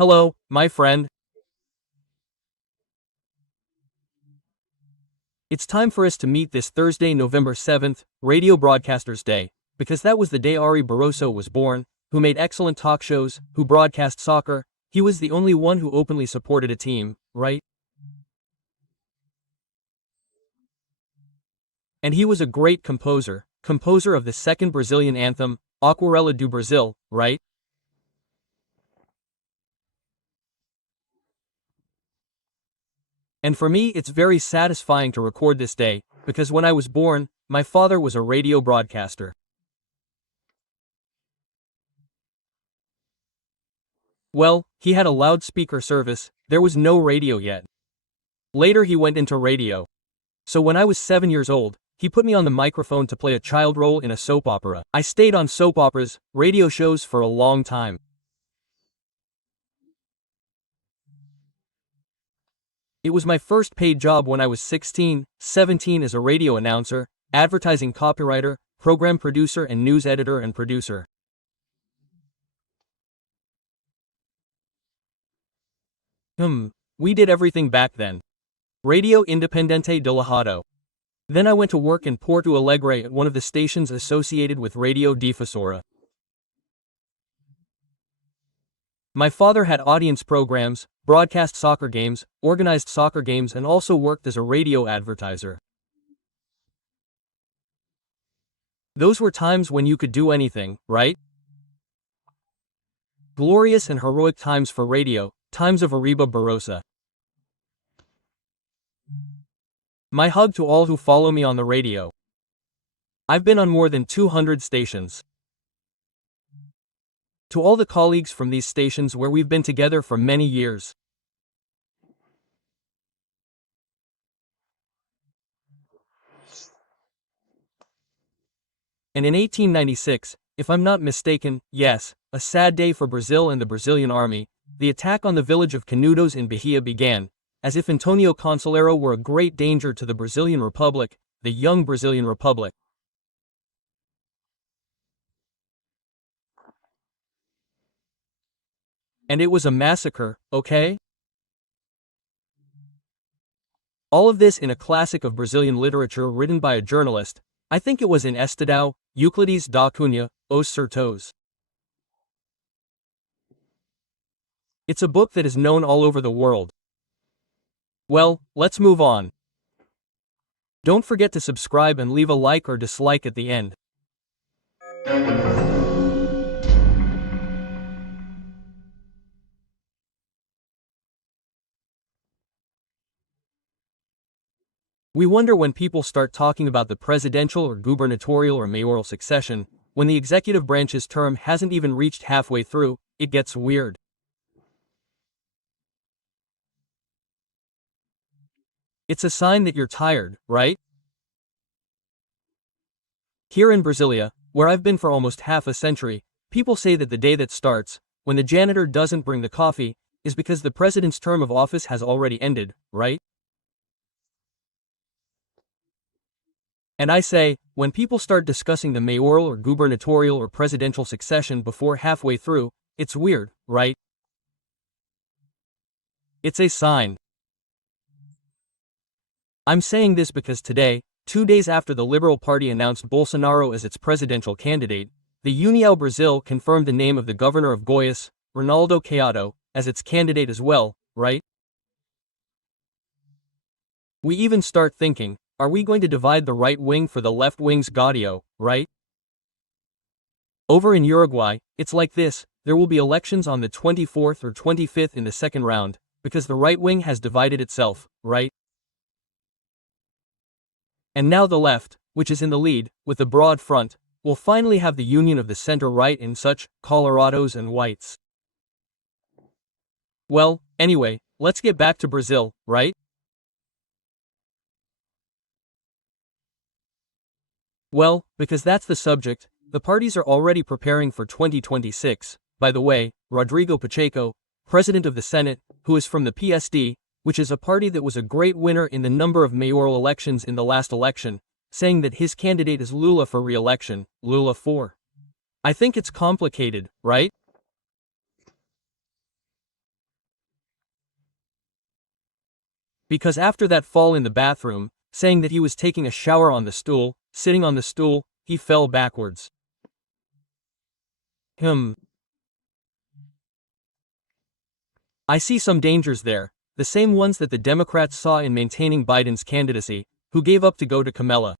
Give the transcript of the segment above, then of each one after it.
Hello, my friend. It's time for us to meet this Thursday, November 7th, Radio Broadcasters Day, because that was the day Ari Barroso was born, who made excellent talk shows, who broadcast soccer. He was the only one who openly supported a team, right? And he was a great composer of the second Brazilian anthem, Aquarela do Brasil, right? And for me, it's very satisfying to record this day, because when I was born, my father was a radio broadcaster. Well, he had a loudspeaker service, there was no radio yet. Later he went into radio. So when I was 7 years old, he put me on the microphone to play a child role in a soap opera. I stayed on soap operas, radio shows for a long time. It was my first paid job when I was 16, 17 as a radio announcer, advertising copywriter, program producer and news editor and producer. We did everything back then. Radio Independente de Lajado. Then I went to work in Porto Alegre at one of the stations associated with Radio Difusora. My father had audience programs, broadcast soccer games, organized soccer games and also worked as a radio advertiser. Those were times when you could do anything, right? Glorious and heroic times for radio, times of Ariba Barrosa. My hug to all who follow me on the radio. I've been on more than 200 stations. To all the colleagues from these stations where we've been together for many years. And in 1896, if I'm not mistaken, yes, a sad day for Brazil and the Brazilian army, the attack on the village of Canudos in Bahia began, as if Antonio Conselheiro were a great danger to the Brazilian Republic, the young Brazilian Republic. And it was a massacre, okay? All of this in a classic of Brazilian literature written by a journalist, I think it was in Estudão, Euclides da Cunha, Os Sertões. It's a book that is known all over the world. Well, let's move on. Don't forget to subscribe and leave a like or dislike at the end. We wonder when people start talking about the presidential or gubernatorial or mayoral succession, when the executive branch's term hasn't even reached halfway through, it gets weird. It's a sign that you're tired, right? Here in Brasilia, where I've been for almost half a century, people say that the day that starts, when the janitor doesn't bring the coffee, is because the president's term of office has already ended, right? And I say, when people start discussing the mayoral or gubernatorial or presidential succession before halfway through, it's weird, right? It's a sign. I'm saying this because today, 2 days after the Liberal Party announced Bolsonaro as its presidential candidate, the União Brasil confirmed the name of the governor of Goiás, Ronaldo Caiado, as its candidate as well, right? We even start thinking, are we going to divide the right wing for the left wing's Gaudio, right? Over in Uruguay, it's like this, there will be elections on the 24th or 25th in the second round, because the right wing has divided itself, right? And now the left, which is in the lead, with the broad front, will finally have the union of the center-right in such Colorados and whites. Well, anyway, let's get back to Brazil, right? Well, because that's the subject, the parties are already preparing for 2026. By the way, Rodrigo Pacheco, president of the Senate, who is from the PSD, which is a party that was a great winner in the number of mayoral elections in the last election, saying that his candidate is Lula for re-election, Lula 4. I think it's complicated, right? Because after that fall in the bathroom, saying that he was taking a shower on the stool, sitting on the stool, he fell backwards. I see some dangers there, the same ones that the Democrats saw in maintaining Biden's candidacy, who gave up to go to Kamala.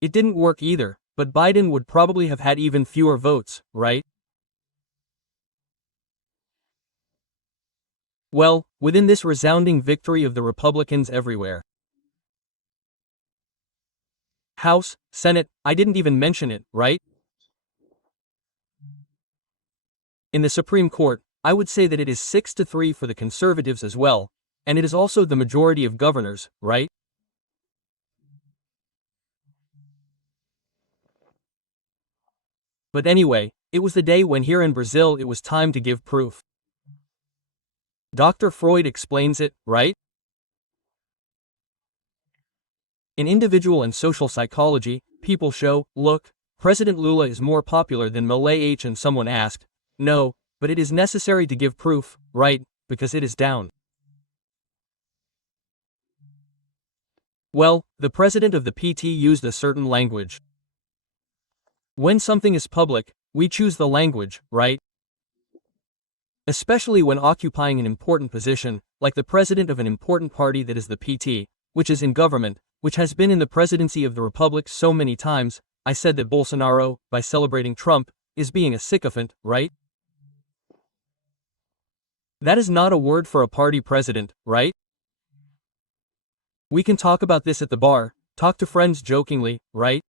It didn't work either, but Biden would probably have had even fewer votes, right? Well, within this resounding victory of the Republicans everywhere. House, Senate, I didn't even mention it, right? In the Supreme Court, I would say that it is 6-3 for the conservatives as well, and it is also the majority of governors, right? But anyway, it was the day when here in Brazil it was time to give proof. Dr. Freud explains it, right? In individual and social psychology, people show, look, President Lula is more popular than Malay H, and someone asked, no, but it is necessary to give proof, right, because it is down. Well, the president of the PT used a certain language. When something is public, we choose the language, right? Especially when occupying an important position, like the president of an important party that is the PT, which is in government, which has been in the presidency of the republic so many times. I said that Bolsonaro, by celebrating Trump, is being a sycophant, right? That is not a word for a party president, right? We can talk about this at the bar, talk to friends jokingly, right?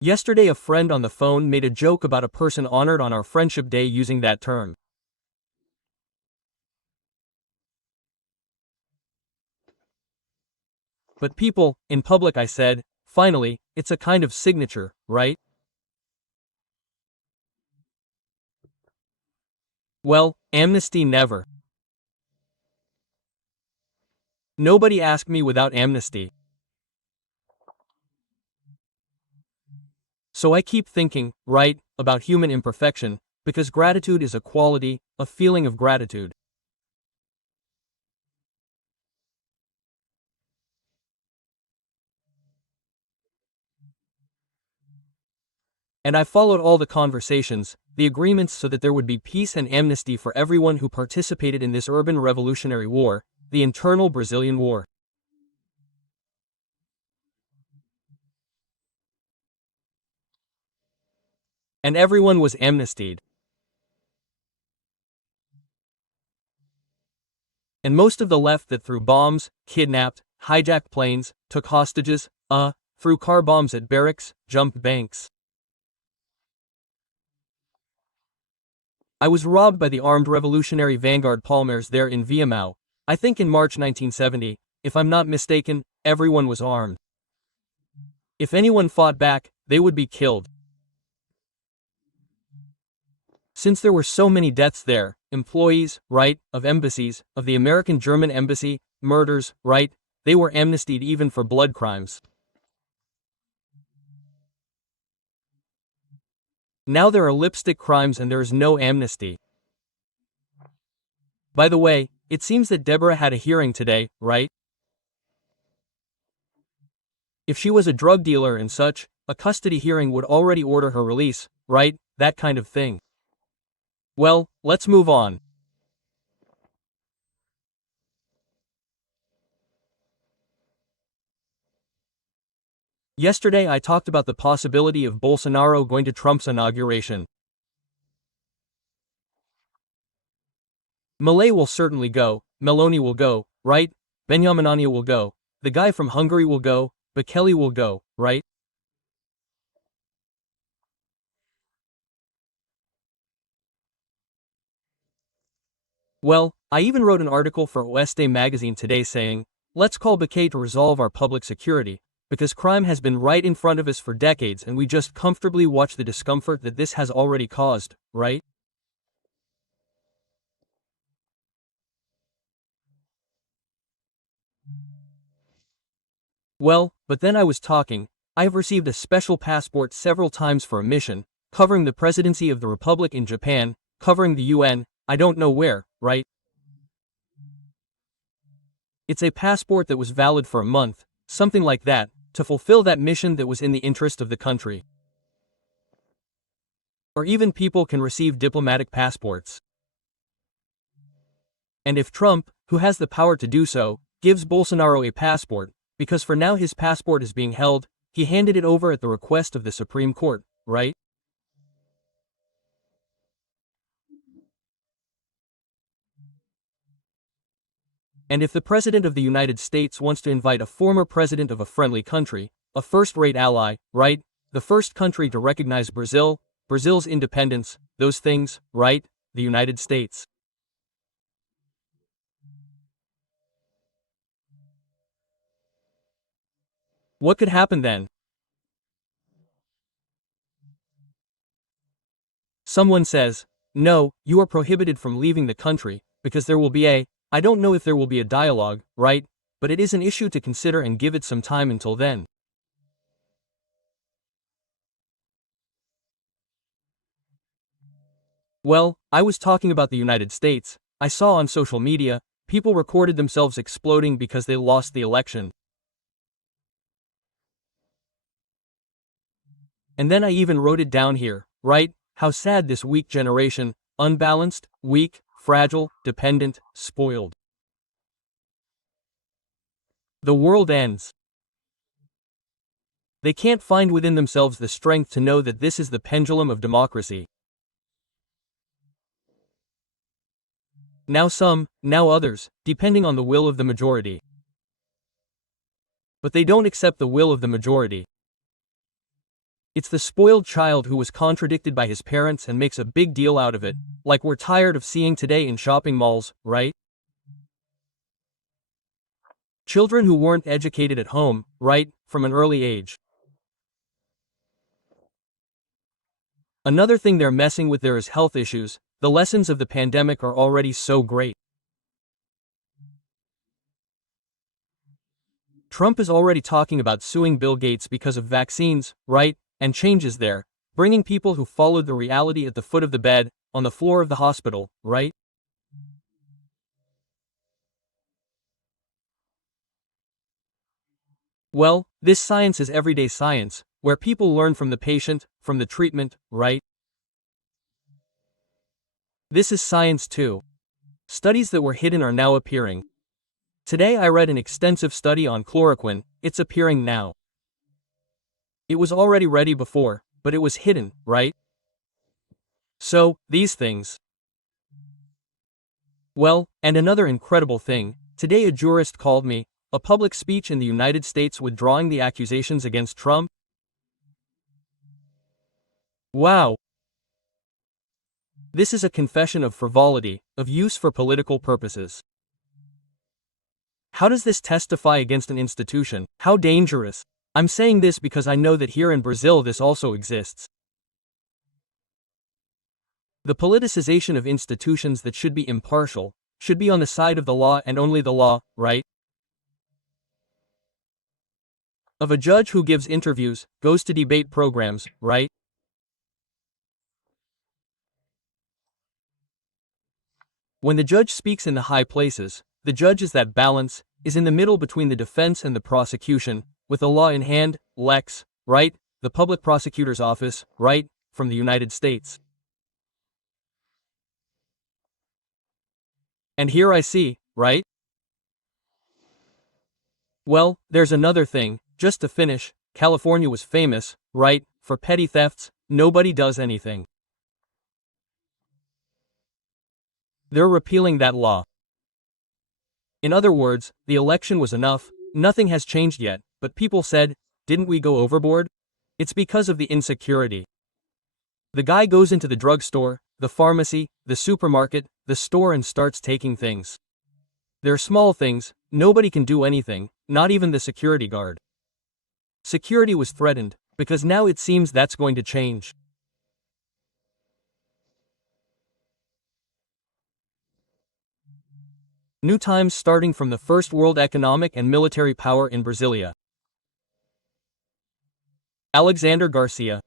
Yesterday a friend on the phone made a joke about a person honored on our friendship day using that term. But people, in public, I said, finally, it's a kind of signature, right? Well, amnesty never. Nobody asked me without amnesty. So I keep thinking, right, about human imperfection, because gratitude is a quality, a feeling of gratitude. And I followed all the conversations, the agreements, so that there would be peace and amnesty for everyone who participated in this urban revolutionary war, the internal Brazilian war. And everyone was amnestied. And most of the left that threw bombs, kidnapped, hijacked planes, took hostages, threw car bombs at barracks, jumped banks. I was robbed by the armed revolutionary vanguard Palmares there in Viamão, I think in March 1970, if I'm not mistaken. Everyone was armed. If anyone fought back, they would be killed. Since there were so many deaths there, employees, right, of embassies, of the American German embassy, murders, right, they were amnestied even for blood crimes. Now there are lipstick crimes and there is no amnesty. By the way, it seems that Deborah had a hearing today, right? If she was a drug dealer and such, a custody hearing would already order her release, right, that kind of thing. Well, let's move on. Yesterday I talked about the possibility of Bolsonaro going to Trump's inauguration. Malay will certainly go, Meloni will go, right? Benyaminania will go, the guy from Hungary will go, Bekele will go, right? Well, I even wrote an article for Oeste magazine today saying, let's call Bekele to resolve our public security, because crime has been right in front of us for decades and we just comfortably watch the discomfort that this has already caused, right? Well, but then I was talking, I have received a special passport several times for a mission, covering the presidency of the Republic in Japan, covering the UN, I don't know where, right? It's a passport that was valid for a month, something like that, to fulfill that mission that was in the interest of the country. Or even people can receive diplomatic passports. And if Trump, who has the power to do so, gives Bolsonaro a passport, because for now his passport is being held, he handed it over at the request of the Supreme Court, right? And if the President of the United States wants to invite a former president of a friendly country, a first-rate ally, right? The first country to recognize Brazil, Brazil's independence, those things, right? The United States. What could happen then? Someone says, no, you are prohibited from leaving the country, because there will be I don't know if there will be a dialogue, right? But it is an issue to consider and give it some time until then. Well, I was talking about the United States. I saw on social media, people recorded themselves exploding because they lost the election. And then I even wrote it down here, right? How sad this weak generation, unbalanced, weak, fragile, dependent, spoiled. The world ends. They can't find within themselves the strength to know that this is the pendulum of democracy. Now some, now others, depending on the will of the majority. But they don't accept the will of the majority. It's the spoiled child who was contradicted by his parents and makes a big deal out of it, like we're tired of seeing today in shopping malls, right? Children who weren't educated at home, right, from an early age. Another thing they're messing with there is health issues. The lessons of the pandemic are already so great. Trump is already talking about suing Bill Gates because of vaccines, right, and changes there, bringing people who followed the reality at the foot of the bed, on the floor of the hospital, right? Well, this science is everyday science, where people learn from the patient, from the treatment, right? This is science too. Studies that were hidden are now appearing. Today I read an extensive study on chloroquine, it's appearing now. It was already ready before, but it was hidden, right? So, these things. Well, and another incredible thing, today a jurist called me, a public speech in the United States withdrawing the accusations against Trump. Wow! This is a confession of frivolity, of use for political purposes. How does this testify against an institution? How dangerous? I'm saying this because I know that here in Brazil this also exists. The politicization of institutions that should be impartial, should be on the side of the law and only the law, right? Of a judge who gives interviews, goes to debate programs, right? When the judge speaks in the high places, the judge is that balance, is in the middle between the defense and the prosecution, with the law in hand, lex, right? The public prosecutor's office, right? From the United States. And here I see, right? Well, there's another thing, just to finish, California was famous, right, for petty thefts, nobody does anything. They're repealing that law. In other words, the election was enough, nothing has changed yet, but people said, didn't we go overboard? It's because of the insecurity. The guy goes into the drugstore, the pharmacy, the supermarket, the store and starts taking things. They're small things, nobody can do anything, not even the security guard. Security was threatened, because now it seems that's going to change. New times starting from the first world economic and military power in Brasilia. Alexandre Garcia.